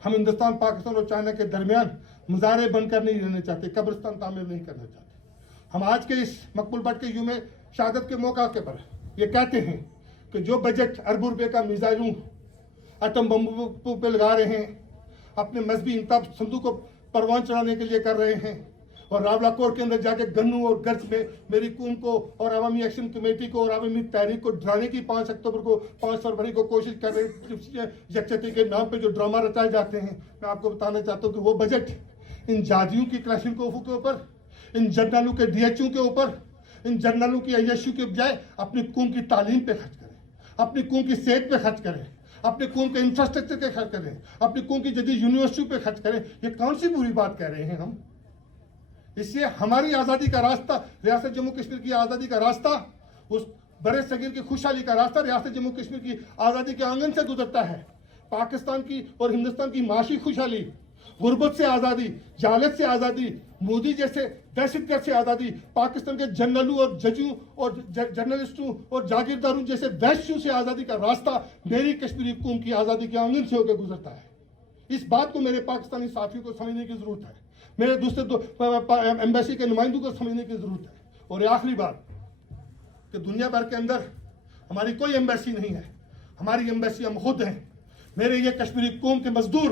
ہم ہندوستان پاکستان اور چائنا کے درمیان مظاہرے بن کر نہیں رہنا چاہتے, قبرستان تعمیر نہیں کرنا چاہتے. ہم آج کے اس مقبول بٹ کے یوم شہادت کے موقع کے پر یہ کہتے ہیں کہ جو بجٹ اربوں روپے کا میزائلوں ایٹم بمبوں پہ لگا رہے ہیں, اپنے مذہبی انتخاب صندوق کو پروان چڑھانے کے لیے کر رہے ہیں, اور راولہ کوٹ کے اندر جا کے گنوں اور گرج میں میری قوم کو اور عوامی ایکشن کمیٹی کو اور عوامی تحریک کو ڈرانے کی 5 اکتوبر کو 5 فروری کو کوشش کر رہے ہیں یکجہتی کے نام پہ جو ڈرامہ رچائے جاتے ہیں. میں آپ کو بتانا چاہتا ہوں کہ وہ بجٹ ان جادیوں کی کلاشن کوفوں کے اوپر, ان جنرلوں کے ڈی ایچ او کے اوپر, ان جنرلوں کی عیاشیوں کے بجائے اپنی قوم کی تعلیم پہ خرچ کریں, اپنی قوم کی صحت پہ خرچ کریں, اپنی قوم کے انفراسٹرکچر پہ خرچ کریں, اپنی قوم کی جدید یونیورسٹیوں پہ خرچ کریں. یہ کون سی بری بات کہہ رہے ہیں ہم؟ اس لیے ہماری آزادی کا راستہ, ریاست جموں کشمیر کی آزادی کا راستہ, اس برے صغیر کی خوشحالی کا راستہ ریاست جموں کشمیر کی آزادی کے آنگن سے گزرتا ہے. پاکستان کی اور ہندوستان کی معاشی خوشحالی, غربت سے آزادی, جہالت سے آزادی, مودی جیسے دہشت گرد سے آزادی, پاکستان کے جنرلوں اور ججوں اور جرنلسٹوں اور جاگیرداروں جیسے وحشیوں سے آزادی کا راستہ میری کشمیری قوم کی آزادی کے آنگن سے ہو کے گزرتا ہے. اس بات کو میرے پاکستانی ساتھیوں کو سمجھنے کی ضرورت ہے, میرے دوسرے ایمبیسی کے نمائندوں کو سمجھنے کی ضرورت ہے. اور یہ آخری بات کہ دنیا بھر کے اندر ہماری کوئی ایمبیسی نہیں ہے, ہماری ایمبیسی ہم خود ہیں. میرے یہ کشمیری قوم کے مزدور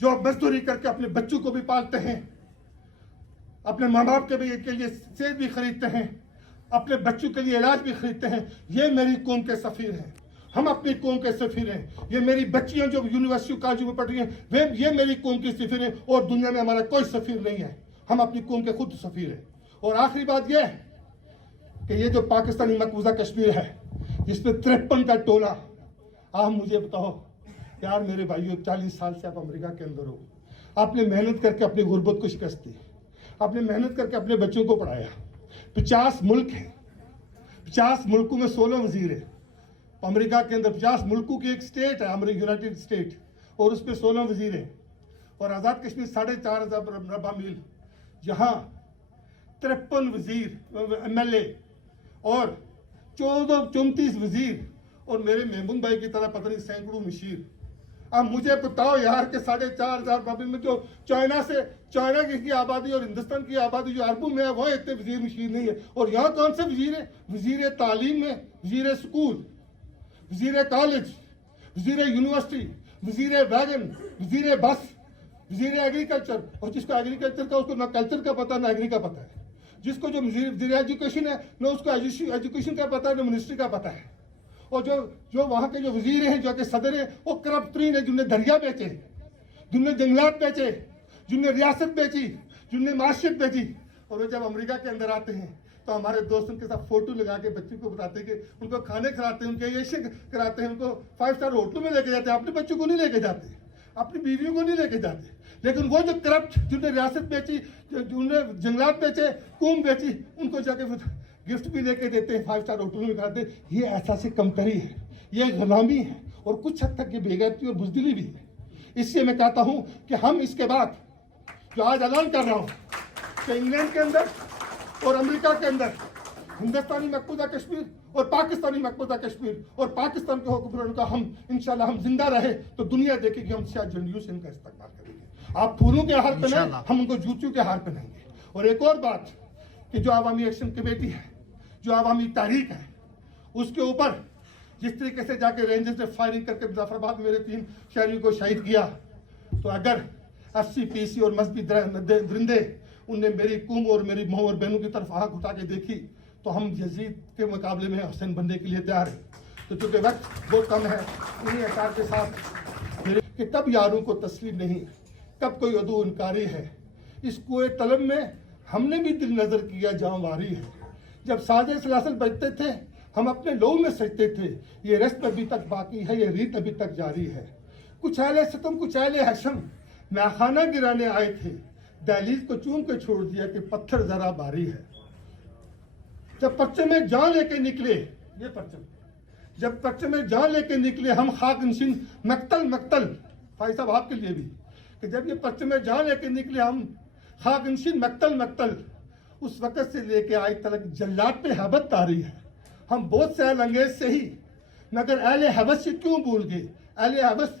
جو مزدوری کر کے اپنے بچوں کو بھی پالتے ہیں, اپنے ماں باپ کے لیے صحت بھی خریدتے ہیں, اپنے بچوں کے لیے علاج بھی خریدتے ہیں, یہ میری قوم کے سفیر ہیں. ہم اپنی قوم کے سفیر ہیں. یہ میری بچیاں جو یونیورسٹی کالجوں میں پڑھ رہی ہیں یہ میری قوم کی سفیر ہیں, اور دنیا میں ہمارا کوئی سفیر نہیں ہے. ہم اپنی قوم کے خود سفیر ہیں. اور آخری بات یہ ہے کہ یہ جو پاکستانی مقبوضہ کشمیر ہے جس میں 53 کا ٹولہ, آپ مجھے بتاؤ یار میرے بھائیوں, 40 سال سے آپ امریکہ کے اندر ہو, آپ نے محنت کر کے اپنی غربت کو شکست دی, آپ نے محنت کر کے اپنے بچوں کو پڑھایا. 50 ملک ہیں, 50 ملکوں میں 16 وزیر ہیں. امریکہ کے اندر 50 ملکوں کی ایک سٹیٹ ہے یونائٹڈ اسٹیٹ, اور اس پہ 16 وزیر ہیں. اور آزاد کشمیر 4,500 مربع میل, جہاں 53 وزیر ایم ایل اے اور 34 وزیر, اور میرے محمود بھائی کی طرح پتہ نہیں سینکڑوں مشیر. اب مجھے بتاؤ یار کہ 4,500 مربع میں جو چائنا کی آبادی اور ہندوستان کی آبادی جو عربوں میں ہے وہ اتنے وزیر مشیر نہیں ہے. اور یہاں کون سے وزیر ہیں؟ وزیر تعلیم میں, وزیر اسکول, وزیر کالج, وزیر یونیورسٹی, وزیر ویگن, وزیر بس, وزیر ایگریکلچر. اور جس کو ایگریکلچر کا اس کو نہ کلچر کا پتہ نہ ایگری کا پتہ ہے. جس کو جو وزیر ایجوکیشن ہے نہ اس کو ایجوکیشن کا پتہ ہے نہ منسٹری کا پتہ ہے. اور جو وہاں کے جو وزیر ہیں جو کہ صدر ہیں وہ کرپٹ ترین ہیں, جنہوں نے دریا بیچے, جنہوں نے جنگلات بیچے, جنہوں نے ریاست بیچی, جنہوں نے معاشیت بیچی. اور وہ جب امریکہ کے اندر آتے ہیں تو ہمارے دوستوں کے ساتھ فوٹو لگا کے بچوں کو بتاتے ہیں کہ ان کو کھانے کھلاتے ہیں, ان کے عیشیں کراتے ہیں, ان کو 5 اسٹار ہوٹلوں میں لے کے جاتے ہیں. اپنے بچوں کو نہیں لے کے جاتے, اپنی بیویوں کو نہیں لے کے جاتے. لیکن وہ جو کرپٹ جنہوں نے ریاست بیچی, جنہوں نے جنگلات بیچے, قوم بیچی, ان کو جا کے گفٹ بھی لے کے دیتے ہیں, 5 اسٹار ہوٹلوں میں کراتے ہیں. یہ احساس کمتری ہے, یہ غلامی ہے, اور کچھ حد تک یہ بے غیرتی اور بزدلی بھی ہے. اس لیے میں کہتا ہوں کہ ہم اس کے بعد جو آج اعلان کر رہا ہوں کہ انگلینڈ کے اندر اور امریکہ کے اندر ہندوستانی مقبوضہ کشمیر اور پاکستانی مقبوضہ کشمیر اور پاکستان کے حکمرانوں کا ہم انشاءاللہ ہم زندہ رہے تو دنیا دیکھے کہ ہم سیاہ جھنڈیوں سے ان کا استقبال کریں گے. آپ پھولوں کے ہار پہنائیں, ہم ان کو جوتیوں کے ہار پہنائیں گے. اور ایک اور بات کہ جو عوامی ایکشن کمیٹی ہے, جو عوامی تحریک ہے, اس کے اوپر جس طریقے سے جا کے رینجرز نے فائرنگ کر کے مظفر آباد میں میرے 3 شہریوں کو شہید کیا, تو اگر FCPC اور مذہبی درندے ان نے میری قوم اور میری ماں اور بہنوں کی طرف آنکھ اٹھا کے دیکھی تو ہم یزید کے مقابلے میں حسین بننے کے لیے تیار ہیں. تو چونکہ وقت بہت کم ہے, انہیں اشعار کے ساتھ کہ کب یاروں کو تسلیم نہیں, کب کوئی عدو انکاری ہے, اس کوئے طلب میں ہم نے بھی دل نظر کیا جہاں واری ہے. جب ساجے سلاسل بجتے تھے ہم اپنے لوگ میں سجتے تھے, یہ رسم ابھی تک باقی ہے, یہ ریت ابھی تک جاری ہے. کچھ اہل ستم کچھ اہل حشم میخانہ گرانے آئے تھے, دہلیز کو چوم کے چھوڑ دیا کہ پتھر ذرا باری ہے. جب پرچم میں جان لے کے نکلے, یہ پرچم جب پرچم میں جان لے کے نکلے ہم خاک نشین مقتل مقتل, بھائی صاحب آپ کے لیے بھی, کہ جب یہ پرچم میں جان لے کے نکلے ہم خاک نشین مقتل مقتل, اس وقت سے لے کے آج تک جلات پہ حیبت طاری ہے. ہم بہت سے اہل انگیز سے ہی, مگر اہل حوث سے کیوں بھول گئے, اہل حوث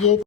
یہ